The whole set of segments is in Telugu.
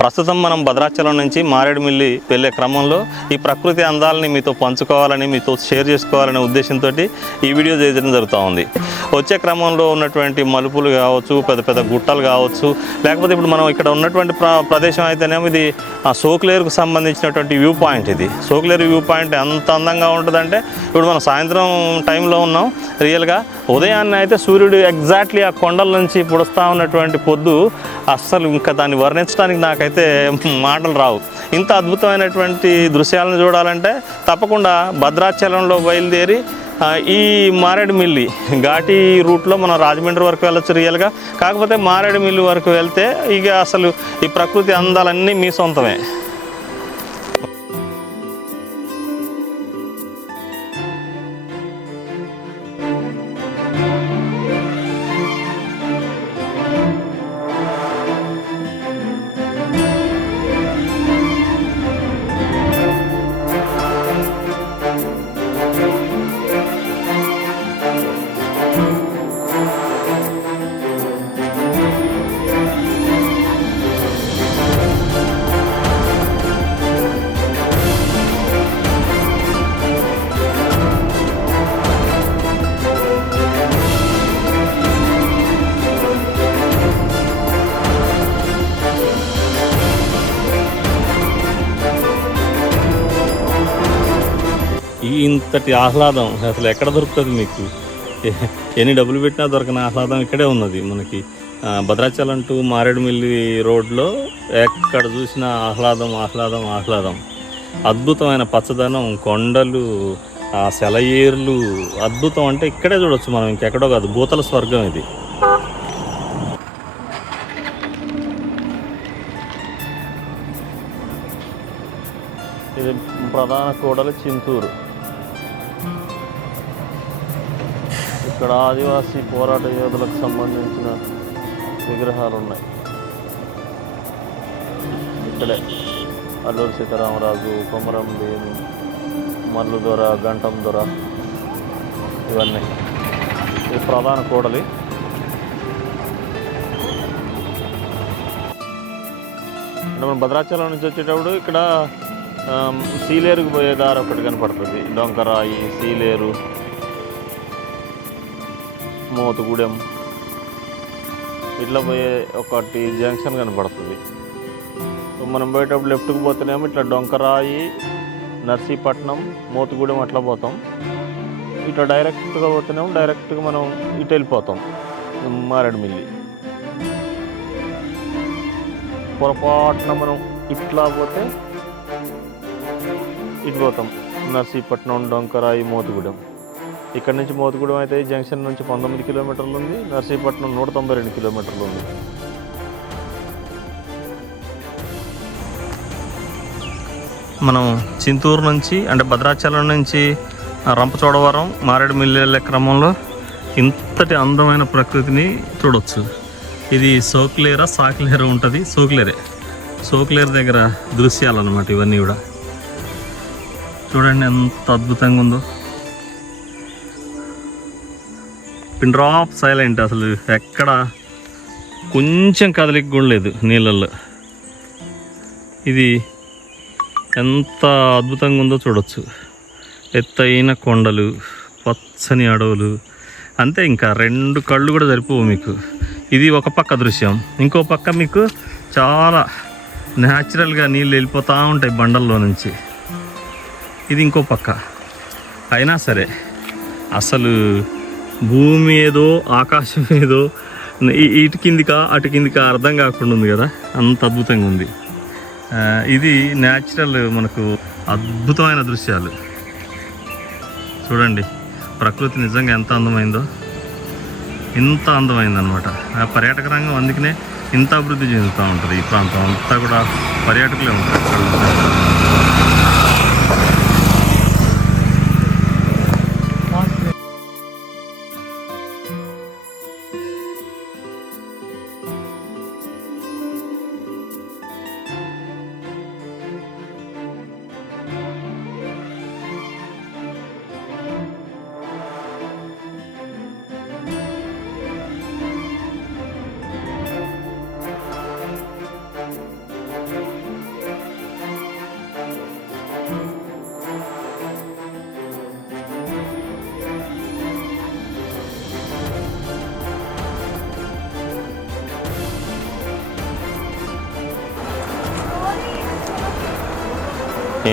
ప్రస్తుతం మనం భద్రాచలం నుంచి మారేడుమిల్లి వెళ్ళే క్రమంలో ఈ ప్రకృతి అందాలని మీతో పంచుకోవాలని మీతో షేర్ చేసుకోవాలనే ఉద్దేశంతో ఈ వీడియో చేయడం జరుగుతూ ఉంది. వచ్చే క్రమంలో ఉన్నటువంటి మలుపులు కావచ్చు పెద్ద పెద్ద గుట్టలు కావచ్చు లేకపోతే ఇప్పుడు మనం ఇక్కడ ఉన్నటువంటి ప్ర ప్రదేశం అయితేనేమో ఇది ఆ సంబంధించినటువంటి వ్యూ పాయింట్ ఇది. సోక్లేరు వ్యూ పాయింట్ ఎంత అందంగా ఉంటుందంటే ఇప్పుడు మనం సాయంత్రం టైంలో ఉన్నాం రియల్గా ఉదయాన్నే అయితే సూర్యుడు ఎగ్జాక్ట్లీ ఆ కొండల నుంచి పుడుస్తూ ఉన్నటువంటి పొద్దు అస్సలు ఇంకా దాన్ని వర్ణించడానికి నాకైతే అయితే మాటలు రావు. ఇంత అద్భుతమైనటువంటి దృశ్యాలను చూడాలంటే తప్పకుండా భద్రాచలంలో బయలుదేరి ఈ మారేడుమిల్లి ఘాటి రూట్లో మనం రాజమండ్రి వరకు వెళ్ళొచ్చు రియల్గా కాకపోతే మారేడుమిల్లి వరకు వెళ్తే ఇక అసలు ఈ ప్రకృతి అందాలన్నీ మీ సొంతమే. ఈ ఆహ్లాదం. అసలు ఎక్కడ దొరుకుతుంది మీకు? ఎన్ని డబ్బులు పెట్టినా దొరకని ఆహ్లాదం ఇక్కడే ఉన్నది మనకి. భద్రాచలం టు మారేడుమిల్లి రోడ్లో ఎక్కడ చూసినా ఆహ్లాదం ఆహ్లాదం ఆహ్లాదం. అద్భుతమైన పచ్చదనం కొండలు ఆ సెలయేర్లు. అద్భుతం అంటే ఇక్కడే చూడొచ్చు మనం ఇంకెక్కడో కాదు భూతల స్వర్గం ఇది. ఇది ప్రధాన కూడలు చింతూరు. ఇక్కడ ఆదివాసీ పోరాట యోధులకు సంబంధించిన విగ్రహాలు ఉన్నాయి ఇక్కడే అల్లూరి సీతారామరాజు కొమరం భీము మల్లు దొర గంటం దొర ఇవన్నీ. ఇది ప్రధాన కూడలి మనం భద్రాచలం నుంచి వచ్చేటప్పుడు ఇక్కడ సీలేరుకు పోయే దారి ఒకటి కనపడుతుంది. డొంకరాయి సీలేరు మోతుగూడెం. ఇట్లా పోయే ఒకటి జంక్షన్ కనపడుతుంది. సో మనం పోయేటప్పుడు లెఫ్ట్కి పోతేనేమో ఇట్లా డొంకరాయి నర్సీపట్నం మోతుగూడెం అట్లా పోతాం. ఇట్లా డైరెక్ట్గా పోతేనేమో డైరెక్ట్గా మనం ఇటు వెళ్ళిపోతాం. మారేడుమిల్లి పొరపాటున మనం ఇట్లా పోతే ఇటు పోతాం. నర్సీపట్నం డొంకరాయి మోతుగూడెం. ఇక్కడ నుంచి మోతుగూడెం అయితే జంక్షన్ నుంచి పంతొమ్మిది కిలోమీటర్లు ఉంది. నర్సీపట్నం నూట తొంభై రెండు కిలోమీటర్లు ఉంది. మనం చింతూరు నుంచి అంటే భద్రాచలం నుంచి రంపచోడవరం మారేడుమిల్లి వెళ్ళే క్రమంలో ఇంతటి అందమైన ప్రకృతిని చూడొచ్చు. ఇది సోక్లేరా సాక్లేరా ఉంటుంది. సోక్లేరే. సోక్లేరు దగ్గర దృశ్యాలు అన్నమాట ఇవన్నీ కూడా. చూడండి ఎంత అద్భుతంగా ఉందో. పిన్ డ్రాప్ సైలెంట్ అసలు. ఎక్కడ? కొంచెం కదలిక కూడా లేదు నీళ్ళల్లో. ఇది ఎంత అద్భుతంగా ఉందో చూడొచ్చు. ఎత్తైన కొండలు పచ్చని అడవులు. అంతే ఇంకా రెండు కళ్ళు కూడా సరిపోవు మీకు. ఇది ఒక పక్క దృశ్యం. ఇంకో పక్క మీకు చాలా న్యాచురల్గా నీళ్ళు వెళ్ళిపోతూ ఉంటాయి బండల్లో నుంచి. ఇది ఇంకో పక్క. అయినా సరే అసలు భూమి ఏదో ఆకాశం ఏదో ఈ- ఇటు కిందికా అటు కిందికా అర్థం కాకుండా ఉంది కదా? అంత అద్భుతంగా ఉంది. ఇది న్యాచురల్ మనకు అద్భుతమైన దృశ్యాలు. చూడండి ప్రకృతి నిజంగా ఎంత అందమైందో. ఇంత అందమైందనమాట ఆ పర్యాటక రంగం అందుకనే ఇంత అభివృద్ధి చెందుతూ ఉంటుంది ఈ ప్రాంతం. అంతా కూడా పర్యాటకులే ఉంటారు.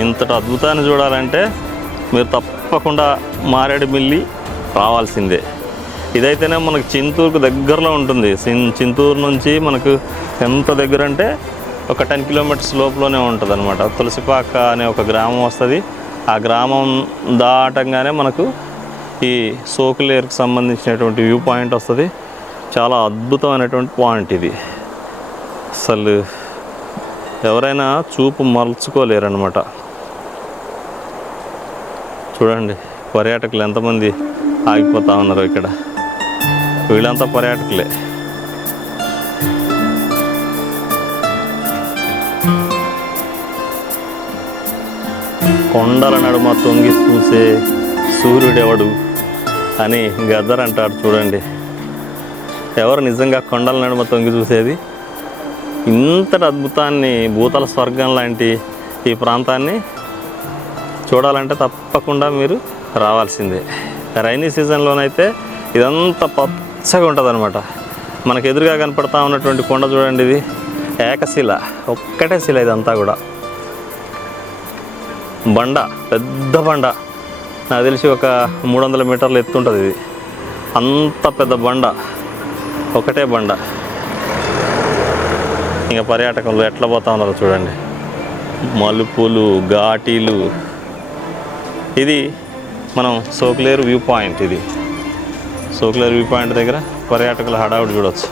ఇంతటి అద్భుతాన్ని చూడాలంటే మీరు తప్పకుండా మారేడుమిల్లి రావాల్సిందే. ఇదైతేనే మనకు చింతూరుకు దగ్గరలో ఉంటుంది. చింతూరు నుంచి మనకు ఎంత దగ్గర అంటే ఒక టెన్ కిలోమీటర్స్ లోపలనే ఉంటుంది అనమాట తులసిపాక అనే ఒక గ్రామం వస్తుంది. ఆ గ్రామం దాటంగానే మనకు ఈ సోకులేరుకు సంబంధించినటువంటి వ్యూ పాయింట్ వస్తుంది. చాలా అద్భుతమైనటువంటి పాయింట్ ఇది. అసలు ఎవరైనా చూపు మలుచుకోలేరనమాట చూడండి పర్యాటకులు ఎంతమంది ఆగిపోతూ ఉన్నారు ఇక్కడ. వీళ్ళంతా పర్యాటకులే. కొండల నడుమ తొంగి చూసే సూర్యుడెవడు అని గద్దర్ అంటాడు చూడండి. ఎవరు నిజంగా కొండల నడుమ తొంగి చూసేది? ఇంతటి అద్భుతాన్ని భూతల స్వర్గం లాంటి ఈ ప్రాంతాన్ని చూడాలంటే తప్పకుండా మీరు రావాల్సిందే. రైనీ సీజన్లోనైతే ఇదంతా పచ్చగా ఉంటుంది అనమాట మనకు ఎదురుగా కనపడతా ఉన్నటువంటి కొండ చూడండి ఇది. ఏకశిల ఒక్కటే శిల ఇదంతా కూడా. బండ పెద్ద బండ. నాకు తెలిసి ఒక మూడు వందల మీటర్లు ఎత్తుంటుంది ఇది. అంత పెద్ద బండ ఒకటే బండ. ఇంకా పర్యాటకంలో ఎట్లా పోతా ఉన్నారో చూడండి. మలుపులు ఘాటీలు ఇది మనం సోక్లేరు వ్యూ పాయింట్ ఇది. సోక్లేరు వ్యూ పాయింట్ దగ్గర పర్యాటకుల హడావుడి చూడవచ్చు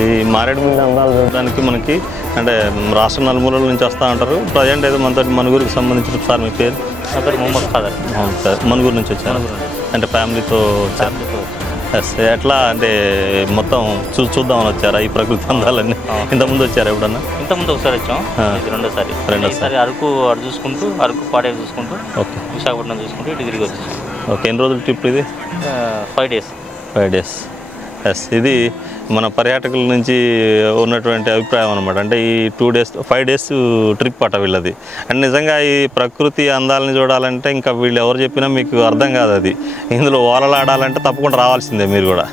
ఈ మారేడుమిల్లి అందాలు చూడడానికి మనకి అంటే రాష్ట్ర నలుమూలల నుంచి వస్తూ ఉంటారు ప్రజెంట్ అయితే మనతో మనుగురికి సంబంధించిన సార్ మీ పేరు? నా పేరు మొహమ్మద్ ఖాదర్. సార్ మనుగురు నుంచి వచ్చారు. అంటే ఫ్యామిలీతో వచ్చారు. ఎస్ ఎట్లా అంటే మొత్తం చూ చూద్దామని వచ్చారా ఈ ప్రకృతి అందాలన్నీ? ఇంతకుముందు వచ్చారా ఎప్పుడన్నా? ఇంతకుముందు ఒకసారి వచ్చాం. రెండోసారి. రెండోసారి. అరకు అటు చూసుకుంటూ అరకు పాడేరు చూసుకుంటూ ఓకే. విశాఖపట్నం చూసుకుంటూ ఇటు తిరిగి వచ్చేసాం ఓకే ఎన్ని రోజుల ట్రిప్ ఇది? Five days. Five days. Yes ఇది మన పర్యాటకుల నుంచి ఉన్నటువంటి అభిప్రాయం అనమాట అంటే ఈ two days five days trip అట వీళ్ళది. అండ్ నిజంగా ఈ ప్రకృతి అందాలని చూడాలంటే ఇంకా వీళ్ళు ఎవరు చెప్పినా మీకు అర్థం కాదు అది. ఇందులో ఓలలాడాలంటే తప్పకుండా రావాల్సిందే మీరు కూడా.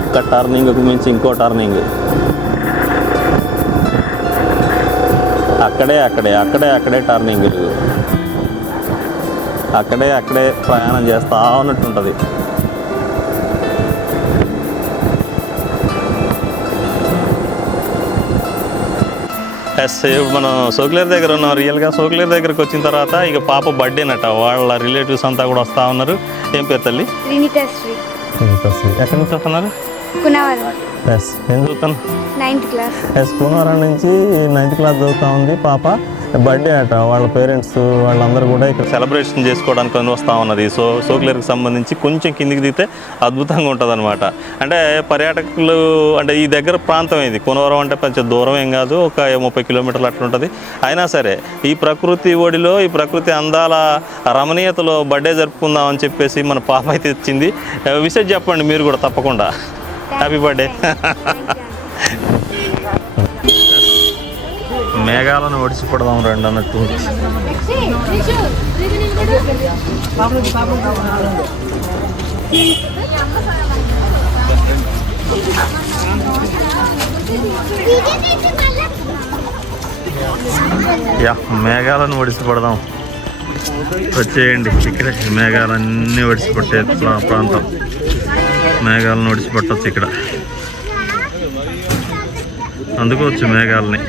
ఒక్క టర్నింగ్కి మించి ఇంకో టర్నింగ్ అక్కడే అక్కడే అక్కడే అక్కడే టర్నింగ్లు అక్కడే అక్కడే ప్రయాణం చేస్తా ఉన్నట్టు ఉంటుంది ఎస్ మనం సోకులేరు దగ్గర ఉన్నాం. రియల్గా సోకులేరు దగ్గరికి వచ్చిన తర్వాత ఇక పాప బర్త్డేనట వాళ్ళ రిలేటివ్స్ అంతా కూడా వస్తూ ఉన్నారు. ఏం పేరు తల్లి? ఎక్కడి నుంచి వస్తున్నారు? కునవరం ఎస్. ఏం చదువుతాను? నైన్త్ క్లాస్ ఎస్ కూనవరం నుంచి నైన్త్ క్లాస్ చదువుతా ఉంది పాప. బర్త్డే అట వాళ్ళ పేరెంట్స్ వాళ్ళందరూ కూడా ఇక్కడ సెలబ్రేషన్ చేసుకోవడానికి వస్తూ ఉన్నది. సో సోకులేరుకి సంబంధించి కొంచెం కిందికి దిగితే అద్భుతంగా ఉంటుంది అనమాట అంటే పర్యాటకులు అంటే ఈ దగ్గర ప్రాంతం ఇది. కూనవరం అంటే కొంచెం దూరం ఏం కాదు ఒక ముప్పై కిలోమీటర్లు అట్లా ఉంటుంది. అయినా సరే ఈ ప్రకృతి ఒడిలో ఈ ప్రకృతి అందాల రమణీయతలో బర్త్డే జరుపుకుందాం అని చెప్పేసి మన పాప అయితే ఇచ్చింది విషయం చెప్పండి మీరు కూడా తప్పకుండా. హ్యాపీ బర్త్డే మేఘాలను ఒడిసిపడదాం రండి అన్నట్టు. యా మేఘాలను ఒడిసిపడదాం. వచ్చేయండి ఇక్కడ మేఘాలన్నీ ఒడిసిపట్టే ప్రా- ప్రాంతం. మేఘాలను ఒడిసిపట్టచ్చు ఇక్కడ. అందుకోవచ్చు మేఘాలని.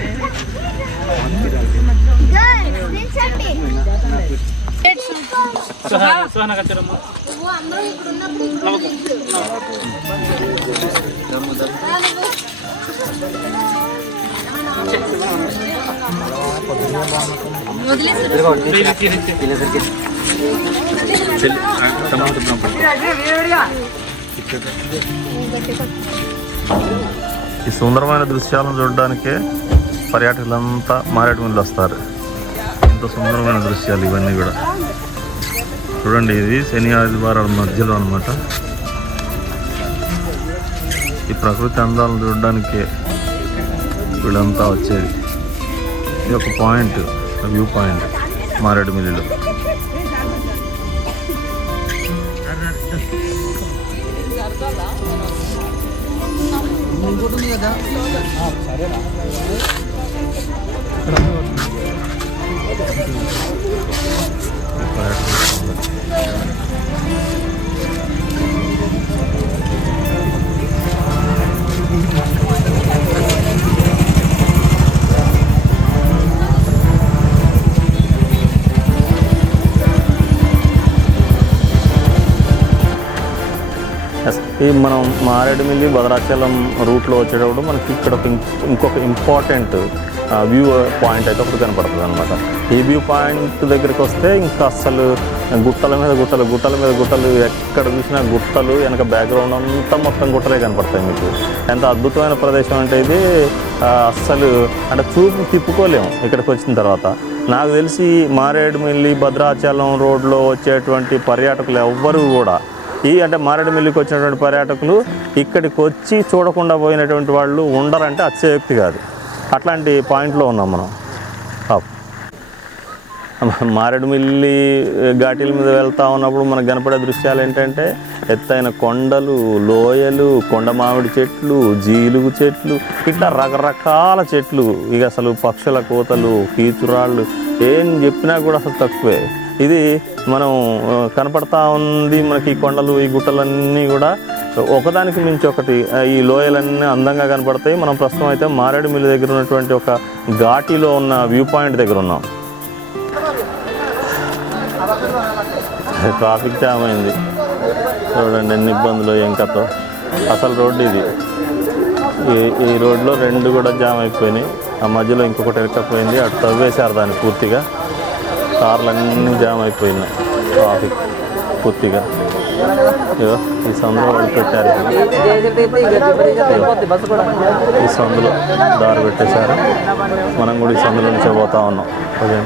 ఈ సుందరమైన దృశ్యాలను చూడడానికే పర్యాటకులంతా మారేడుమిల్లి వస్తారు. ఎంత సుందరమైన దృశ్యాలు ఇవన్నీ కూడా. చూడండి ఇది శని ఆదివారాల మధ్యలో అనమాట ఈ ప్రకృతి అందాలను చూడడానికి వీళ్ళంతా వచ్చేది. ఇది ఒక పాయింట్ వ్యూ పాయింట్ మారేడుమిల్లిలో ఇంకోటి ఉంది కదా ఈ మనం మారేడుమిల్లి భద్రాచలం రూట్లో వచ్చేటప్పుడు మనకి ఇక్కడ ఒక ఇంకొక ఇంపార్టెంట్ వ్యూ పాయింట్ అయితే ఒకటి కనపడుతుంది అనమాట ఈ వ్యూ పాయింట్ దగ్గరికి వస్తే ఇంకా అస్సలు గుట్టల మీద గుట్టలు గుట్టల మీద గుట్టలు ఎక్కడ చూసినా గుట్టలు వెనక బ్యాక్గ్రౌండ్ అంతా మొత్తం గుట్టలే కనపడతాయి మీకు. ఎంత అద్భుతమైన ప్రదేశం అంటే ఇది అస్సలు అంటే చూపు తిప్పుకోలేము ఇక్కడికి వచ్చిన తర్వాత. నాకు తెలిసి మారేడుమిల్లి భద్రాచలం రోడ్లో వచ్చేటువంటి పర్యాటకులు ఎవ్వరూ కూడా ఈ అంటే మారేడుమిల్లికి వచ్చినటువంటి పర్యాటకులు ఇక్కడికి వచ్చి చూడకుండా పోయినటువంటి వాళ్ళు ఉండరంటే అత్యయోక్తి కాదు. అట్లాంటి పాయింట్లో ఉన్నాం మనం. మారేడుమిల్లి ఘాటీల మీద వెళ్తూ ఉన్నప్పుడు మనకు కనపడే దృశ్యాలు ఏంటంటే ఎత్తైన కొండలు లోయలు కొండ మామిడి చెట్లు జీలుగు చెట్లు ఇట్లా రకరకాల చెట్లు. ఇక అసలు పక్షుల కోతలు కీచురాళ్ళు ఏం చెప్పినా కూడా అసలు తక్కువే. ఇది మనం కనపడతా ఉంది మనకి ఈ కొండలు ఈ గుట్టలన్నీ కూడా. ఒకదానికి మించి ఒకటి ఈ లోయలన్నీ అందంగా కనపడతాయి. మనం ప్రస్తుతం అయితే మారేడుమిల్లి దగ్గర ఉన్నటువంటి ఒక ఘాటీలో ఉన్న వ్యూ పాయింట్ దగ్గర ఉన్నాం. ట్రాఫిక్ జామ్ అయింది. చూడండి ఎన్ని ఇబ్బందులు ఏం కథ అసలు రోడ్డు ఇది. ఈ ఈ రోడ్లో రెండు కూడా జామ్ అయిపోయినాయి. ఆ మధ్యలో ఇంకొకటి ఎరకపోయింది అటు తవ్వేశారు దాన్ని పూర్తిగా. కార్లు అన్నీ జామ్ అయిపోయినాయి. ట్రాఫిక్ పూర్తిగా. ఇగో ఈ సందులో వాళ్ళు పెట్టారు. ఈ సందులో దారి పెట్టేశారు. మనం కూడా ఈ సందులో నుంచే పోతా ఉన్నాం. ఓకే?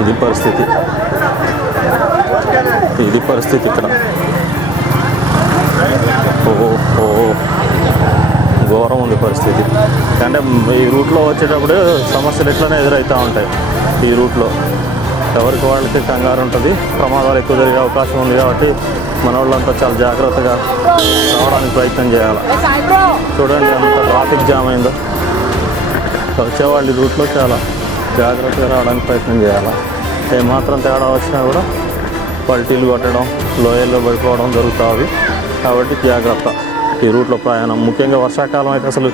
ఇది పరిస్థితి. ఇది పరిస్థితి ఇక్కడ. ఓ ఓ ఘోరం ఉంది పరిస్థితి. అంటే ఈ రూట్లో వచ్చేటప్పుడు సమస్యలు ఎట్లనే ఎదురవుతూ ఉంటాయి ఈ రూట్లో. ఎవరికి వాళ్ళకి కంగారు ఉంటుంది ప్రమాదాలు ఎక్కువ జరిగే అవకాశం ఉంది కాబట్టి మన వాళ్ళంతా చాలా జాగ్రత్తగా రావడానికి ప్రయత్నం చేయాలి. చూడండి అంత ట్రాఫిక్ జామ్ అయిందో. వచ్చేవాళ్ళు ఈ రూట్లో చాలా జాగ్రత్తగా రావడానికి ప్రయత్నం చేయాలి. ఏమాత్రం తేడా వచ్చినా కూడా పల్టీలు కొట్టడం లోయల్లో పడిపోవడం జరుగుతుంది కాబట్టి జాగ్రత్త. ఈ రూట్లో ప్రయాణం. ముఖ్యంగా వర్షాకాలం అయితే అసలు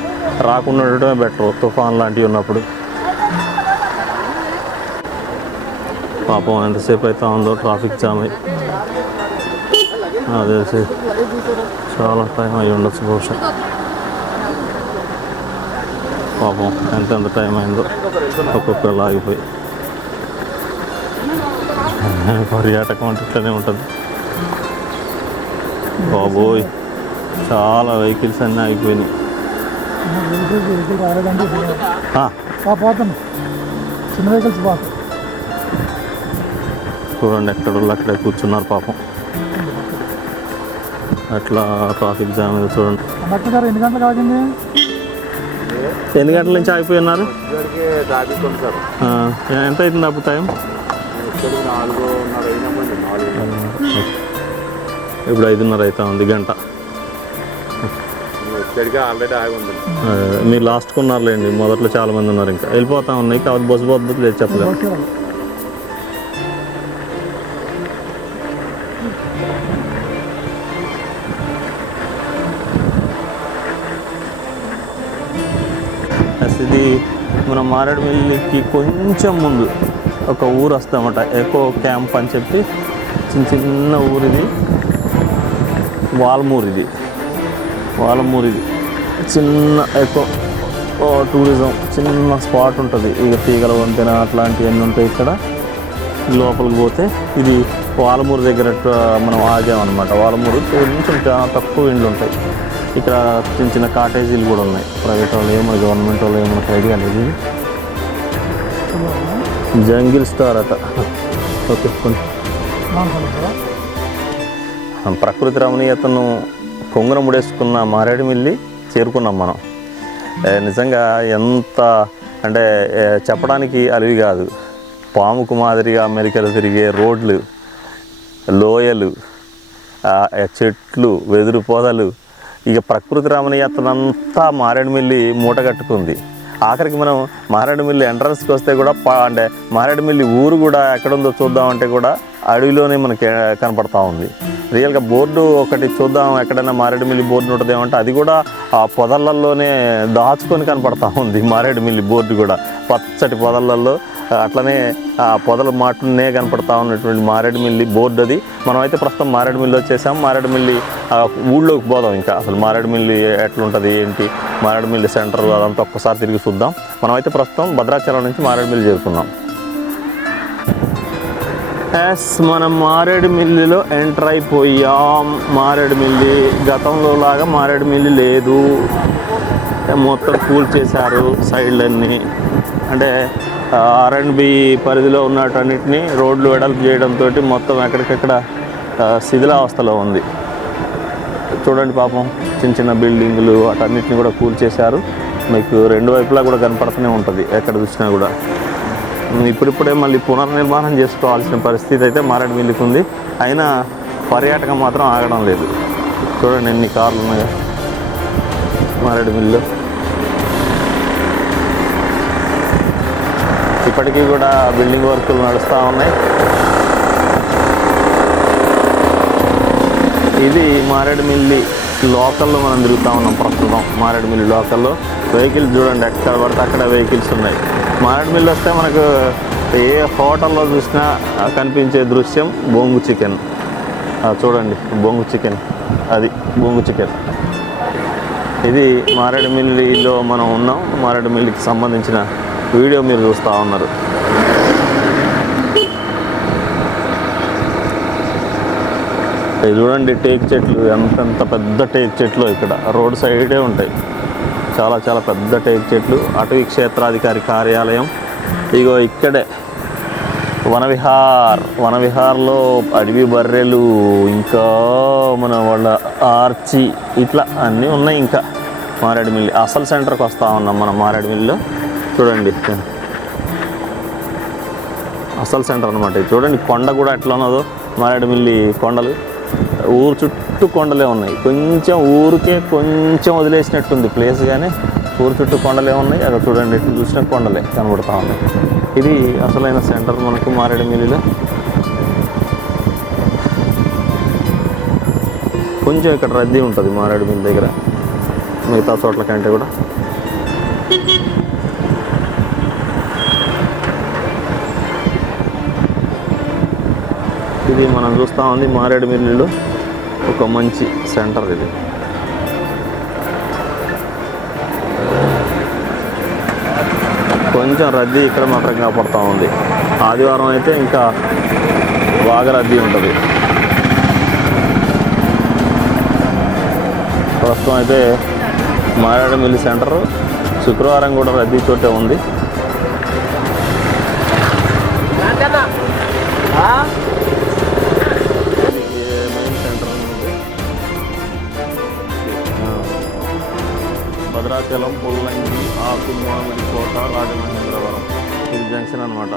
రాకుండా ఉండటమే బెటర్. తుఫాన్ లాంటివి ఉన్నప్పుడు. పాపం ఎంతసేపు అయితే ఉందో ట్రాఫిక్ జామ్ అయి. అదే చాలా టైం అయి ఉండొచ్చు బహుశా. పాపం ఎంత ఎంత టైం అయిందో ఒక్కొక్కరు ఆగిపోయి పర్యాటకం అంటే ఇట్లనే ఉంటుంది. బాబోయ్. చాలా వెహికల్స్ అన్నీ ఆగిపోయినాయి. చిన్న వెహికల్స్ చూడండి ఎక్కడ అక్కడే కూర్చున్నారు పాపం. అట్లా ట్రాఫిక్ జామ్ మీద చూడండి. ఎన్ని గంటలకు ఆగింది? ఎన్ని గంటల నుంచి ఆగిపోయి ఉన్నారు ఆ, ఎంత అవుతుంది అప్పుడు టైం ఇప్పుడు ఐదున్నర అవుతా ఉంది గంట. ఆల్రెడీ ఆగి ఉంది. మీరు లాస్ట్ ఉన్నారులేండి. మొదట్లో చాలా మంది ఉన్నారు ఇంకా. వెళ్ళిపోతా ఉన్నాయి. కాబట్టి బస్సు పద్ధతి లేదు చెప్పలేదు. ఇది మన మారేడుమిల్లికి కొంచెం ముందు ఒక ఊరు వస్తామట. ఎకో క్యాంప్ అని చెప్పి చిన్న చిన్న ఊరిది. వాల్మూరు ఇది వాల్మూరు ఇది. చిన్న ఎకో ఓ టూరిజం చిన్న స్పాట్ ఉంటుంది. ఇక తీగల వంతెన అట్లాంటివన్నీ ఉంటాయి ఇక్కడ. లోపలికి పోతే ఇది వాలమూరు దగ్గర మనం ఆగామన్నమాట వాలమూరు కొంచెం చాలా తక్కువ ఇండ్లు ఉంటాయి. ఇక్కడ చిన్న చిన్న కాటేజీలు కూడా ఉన్నాయి. ప్రైవేట్ వాళ్ళు ఏమో గవర్నమెంట్ వాళ్ళు ఏమో ఐడియా లేదు జంగిల్ స్టార్ అట. ఓకే ప్రకృతి రమణీయతను కొంగున ముడేసుకున్న మారేడుమిల్లి చేరుకున్నాం మనం. నిజంగా ఎంత అంటే చెప్పడానికి అలివి కాదు. పాముకు మాదిరిగా అమెరికాలో తిరిగే రోడ్లు లోయలు చెట్లు వెదురు పొదలు ఇక ప్రకృతి రమణీయతనంతా మారేడుమిల్లి మూటగట్టుకుంది ఆఖరికి మనం మారేడుమిల్లి ఎంట్రన్స్కి వస్తే కూడా పా అంటే మారేడుమిల్లి ఊరు కూడా ఎక్కడుందో చూద్దామంటే కూడా అడవిలోనే మనకి కనపడతా ఉంది. రియల్గా బోర్డు ఒకటి చూద్దాం ఎక్కడైనా మారేడుమిల్లి బోర్డు ఉంటుందేమంటే అది కూడా ఆ పొదలల్లోనే దాచుకొని కనపడతా ఉంది మారేడుమిల్లి బోర్డు కూడా. పచ్చటి పొదలల్లో అట్లనే ఆ పొదల మాటనే కనపడతా ఉన్నటువంటి మారేడుమిల్లి బోర్డు అది. మనమైతే ప్రస్తుతం మారేడుమిల్లి వచ్చేసాం మారేడుమిల్లి ఊళ్ళోకి పోదాం ఇంకా. అసలు మారేడుమిల్లి ఎట్లుంటుంది ఏంటి మారేడుమిల్లి సెంటర్ అదంతా ఒక్కసారి తిరిగి చూద్దాం. మనమైతే ప్రస్తుతం భద్రాచలం నుంచి మారేడుమిల్లి చేరుకున్నాం. ఎస్ మనం మారేడుమిల్లిలో ఎంటర్ అయిపోయాం. మారేడుమిల్లి గతంలో లాగా మారేడుమిల్లి లేదు. మొత్తం కూల్ చేశారు సైడ్లన్నీ. అంటే ఆర్ అండ్ బి పరిధిలో ఉన్నటన్నిటిని రోడ్లు వెడల్పు చేయడంతో మొత్తం ఎక్కడికక్కడ శిథిలావస్థలో ఉంది. చూడండి పాపం చిన్న చిన్న బిల్డింగులు అటన్నిటిని కూడా కూల్ చేశారు. మీకు రెండు వైపులా కూడా కనపడుతూనే ఉంటుంది ఎక్కడ చూసినా కూడా. ఇప్పుడిప్పుడే మళ్ళీ పునర్నిర్మాణం చేసుకోవాల్సిన పరిస్థితి అయితే మారేడుమిల్లికి ఉంది అయినా పర్యాటకం మాత్రం ఆగడం లేదు. చూడండి ఎన్ని కార్లు ఉన్నాయో. మారేడుమిల్లు ఇప్పటికీ కూడా బిల్డింగ్ వర్కులు నడుస్తూ ఉన్నాయి. ఇది మారేడుమిల్లి లోకల్లో మనం తిరుగుతూ ఉన్నాం ప్రస్తుతం. మారేడుమిల్లి లోకల్లో. వెహికల్స్ చూడండి ఎక్కడ పడితే అక్కడ వెహికల్స్ ఉన్నాయి. మారేడుమిల్లి వస్తే మనకు ఏ హోటల్లో చూసినా కనిపించే దృశ్యం బొంగు చికెన్. చూడండి బొంగు చికెన్. అది బొంగు చికెన్. ఇది మారేడుమిల్లిలో మనం ఉన్నాం. మారేడుమిల్లికి సంబంధించిన వీడియో మీరు చూస్తూ ఉన్నారు. ఇది చూడండి టేక్ చెట్లు. ఎంతెంత పెద్ద టేక్ చెట్లు ఇక్కడ. రోడ్ సైడే ఉంటాయి. చాలా చాలా పెద్ద టేక్ చెట్లు. అటవీ క్షేత్రాధికారి కార్యాలయం. ఇగో ఇక్కడే వనవిహార్. వనవిహార్లో అడవి బర్రెలు ఇంకా మన వాళ్ళ ఆర్చి ఇట్లా అన్నీ ఉన్నాయి ఇంకా మారేడుమిల్లి అసలు సెంటర్కి వస్తూ ఉన్నాం మనం మారేడుమిల్లిలో చూడండి. అసలు సెంటర్ అనమాట ఇది. చూడండి కొండ కూడా ఎట్లా ఉన్నదో. మారేడుమిల్లి కొండలు. ఊరు చుట్టూ కొండలే ఉన్నాయి. కొంచెం ఊరికే కొంచెం వదిలేసినట్టుంది ప్లేస్ కానీ ఊరు చుట్టూ కొండలే ఉన్నాయి. అక్కడ చూడండి చూసిన కొండలే కనబడతా ఉన్నాయి. ఇది అసలైన సెంటర్ మనకు మారేడుమిల్లిలో కొంచెం ఇక్కడ రద్దీ ఉంటుంది మారేడుమిల్లి దగ్గర. మిగతా చోట్ల కంటే కూడా. ఇది మనం చూస్తూ ఉంది మారేడుమిల్లిలో ఒక మంచి సెంటర్ ఇది. కొంచెం రద్దీ ఇక్కడ మాత్రం కాపాడుతూ ఉంది. ఆదివారం అయితే ఇంకా బాగా రద్దీ ఉంటుంది. ప్రస్తుతం అయితే మారేడుమిల్లి సెంటర్ శుక్రవారం కూడా రద్దీ చోటే ఉంది. భద్రాచలం పొల్లంగి ఆకు మామిడి కోట రాజమహేంద్రవరం ఇది జంక్షన్ అనమాట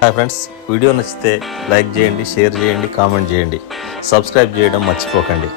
హాయ్ ఫ్రెండ్స్ వీడియో నచ్చితే లైక్ చేయండి షేర్ చేయండి కామెంట్ చేయండి. సబ్స్క్రైబ్ చేయడం మర్చిపోకండి.